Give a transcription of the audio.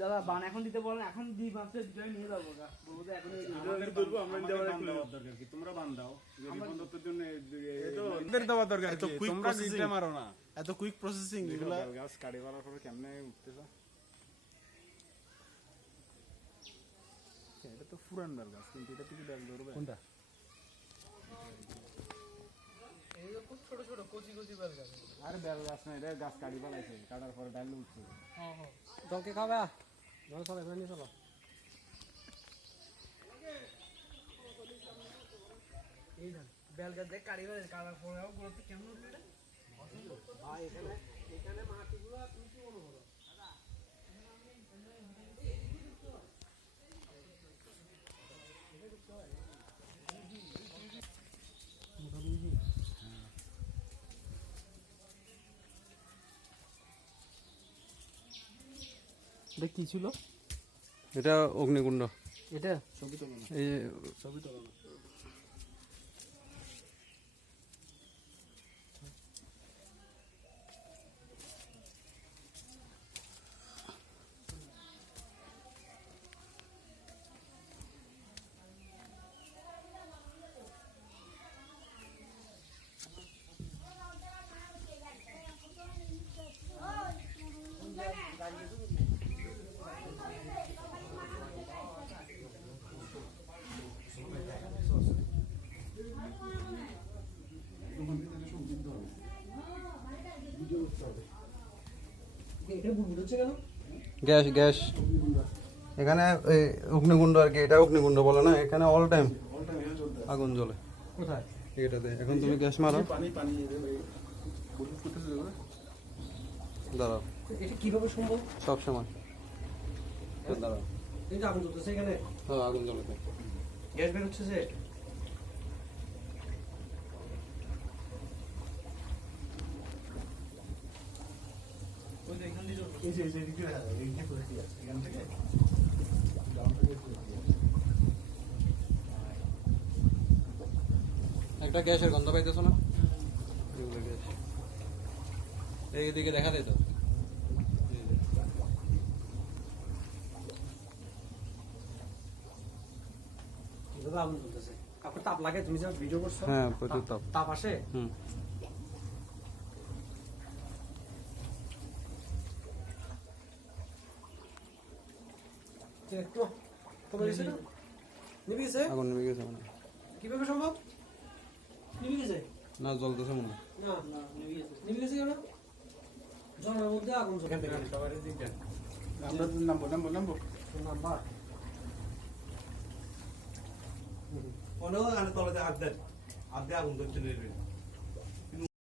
দাদা বান এখন দিতে বলেন এখন দিই ভাবছে দুটোই নিয়ে যাব বলব এখন আমরা দেওয়ার দেওয়ার দরকার কি? তোমরা বান দাও। বন্ধুত্বের জন্য এদের দরকার এত কি? quick তোমরা মারো না। এত কুইক প্রসেসিং এগুলা গাছ কাটে ফেলার পরে কেমনে উঠতেছে? এটা তো পুরান ডাল গাছ কিন্তু এটা থেকে ডাল ধরবে। কোনটা? এই যে খুব ছোট ছোট কচি কচি বেল গাছ। আরে বেল গাছ না এটা গাছ কাটি ফেলাইছে কাটার পরে ডাল উঠছে। হ্যাঁ হ্যাঁ। জলকে খাবে? জল চলো এখানে নিয়ে চলো। বেল গাছ দেখ কাটি ফেলে কাটার পরে গুলো তো কেমন উঠবে ভাই এখানে এখানে মাটিগুলো তুমি কি মনে করো? এটা কি ছিল? এটা অগ্নিকুণ্ড। এটা? এই বুড়বুড় হচ্ছে কেন গ্যাস গ্যাস। এখানে এই অগ্নিকুণ্ড আর কি এটা অগ্নিকুণ্ড বলে না এখানে অল টাইম আগুন জ্বলে। কোথায়? এটাতে। এখন তুমি গ্যাস মারো। পানি দাঁড়াও। এটা কীভাবে সম্ভব? সব সময়। আগুন জ্বলতেছে এখানে? হ্যাঁ আগুন জ্বলে গ্যাস বের হচ্ছে যে। একটা গ্যাসের গন্ধ পাইতেছো না? এইদিকে দেখা দেয় তো এভাবে আগুন জ্বলতেছে। কাপড় তাপ লাগে তুমি যা ভিডিও করছ হ্যাঁ, প্রচুর তাপ। তাপ আসে? হুম। আগুন নেমে গেছে মানে কীভাবে সম্ভব? নিভে গেছে? না জ্বলতেছে মনে। না না গেছে। গেছে কেন? জলের মধ্যে আগুন জ্বলতে আমরা নামবো নামবো নামবো। নাম্বার। কোনো গানে তলাতে হাত দিয়ে আগুন ধরতে নেবেন